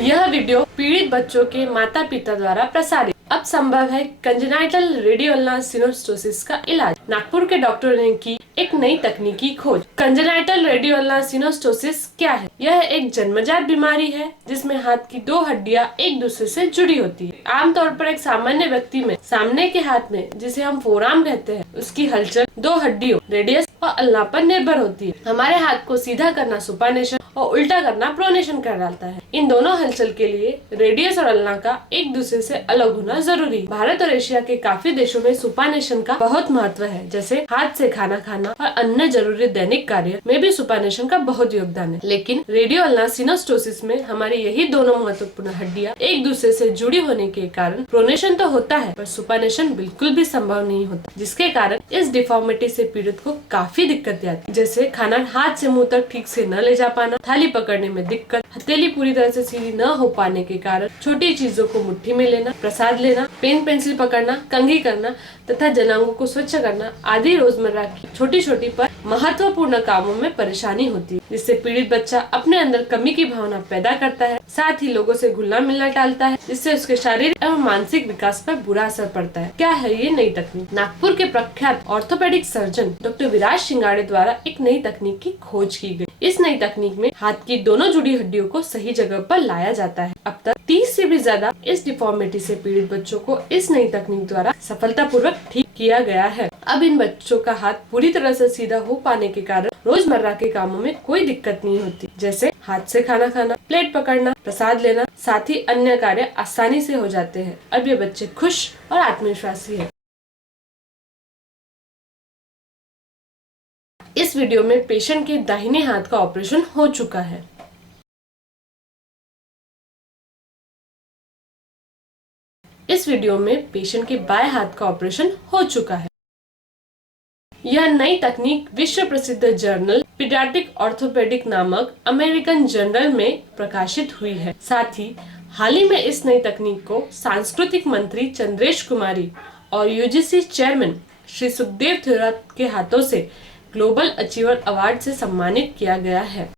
यह वीडियो पीड़ित बच्चों के माता पिता द्वारा प्रसारित। अब संभव है कंजेनाइटल रेडियोल्नार सिनोस्टोसिस का इलाज। नागपुर के डॉक्टरों ने की एक नई तकनीकी खोज। कंजेनाइटल रेडियोल्नार सिनोस्टोसिस क्या है? यह एक जन्मजात बीमारी है जिसमें हाथ की दो हड्डियां एक दूसरे से जुड़ी होती है। आमतौर पर एक सामान्य व्यक्ति में सामने के हाथ में, जिसे हम फोरआर्म कहते हैं, उसकी हलचल दो हड्डियों रेडियस और अल्ना पर निर्भर होती है। हमारे हाथ को सीधा करना सुपानेशन और उल्टा करना प्रोनेशन कहलाता है। इन दोनों हलचल के लिए रेडियस और अल्ना का एक दूसरे से अलग होना जरूरी है। भारत और एशिया के काफी देशों में सुपानेशन का बहुत महत्व है, जैसे हाथ से खाना खाना और अन्य जरूरी दैनिक कार्य में भी सुपानेशन का बहुत योगदान है। लेकिन रेडियो अल्ना सिनोस्टोसिस में हमारी यही दोनों महत्वपूर्ण हड्डियां एक दूसरे से जुड़ी होने के कारण प्रोनेशन तो होता है पर सुपानेशन बिल्कुल भी संभव नहीं होता, जिसके कारण इस डिफॉर्मिटी से पीड़ित को काफी दिक्कत आती है, जैसे खाना हाथ से मुंह तक ठीक से न ले जा पाना, थाली पकड़ने में दिक्कत, हथेली पूरी तरह से सीधी न हो पाने के कारण छोटी चीजों को मुट्ठी में लेना, प्रसाद लेना, पेन पेंसिल पकड़ना, कंघी करना तथा जनांगों को स्वच्छ करना आदि रोजमर्रा की छोटी छोटी पर महत्वपूर्ण कामों में परेशानी होती है, जिससे पीड़ित बच्चा अपने अंदर कमी की भावना पैदा करता है। साथ ही लोगों से घुलना मिलना टालता है, जिससे उसके शारीरिक एवं मानसिक विकास पर बुरा असर पड़ता है। क्या है ये नई तकनीक? नागपुर के प्रख्यात ऑर्थोपेडिक सर्जन डॉक्टर विराज शिंगाड़े द्वारा एक नई तकनीक की खोज की गई। इस नई तकनीक में हाथ की दोनों जुड़ी हड्डियों को सही जगह पर लाया जाता है। अब तक 30 से भी ज्यादा इस डिफॉर्मिटी से पीड़ित बच्चों को इस नई तकनीक द्वारा सफलतापूर्वक ठीक किया गया है। अब इन बच्चों का हाथ पूरी तरह से सीधा हो पाने के कारण रोजमर्रा के कामों में कोई दिक्कत नहीं होती, जैसे हाथ से खाना खाना, प्लेट पकड़ना, प्रसाद लेना, साथ ही अन्य कार्य आसानी से हो जाते हैं। अब ये बच्चे खुश और आत्मविश्वासी हैं। इस वीडियो में पेशेंट के दाहिने हाथ का ऑपरेशन हो चुका है। इस वीडियो में पेशेंट के बाएं हाथ का ऑपरेशन हो चुका है। यह नई तकनीक विश्व प्रसिद्ध जर्नल पीडियाट्रिक ऑर्थोपेडिक नामक अमेरिकन जर्नल में प्रकाशित हुई है। साथ ही हाल ही में इस नई तकनीक को सांस्कृतिक मंत्री चंद्रेश कुमारी और यूजीसी चेयरमैन श्री सुखदेव थोरात के हाथों से ग्लोबल अचीवर अवार्ड से सम्मानित किया गया है।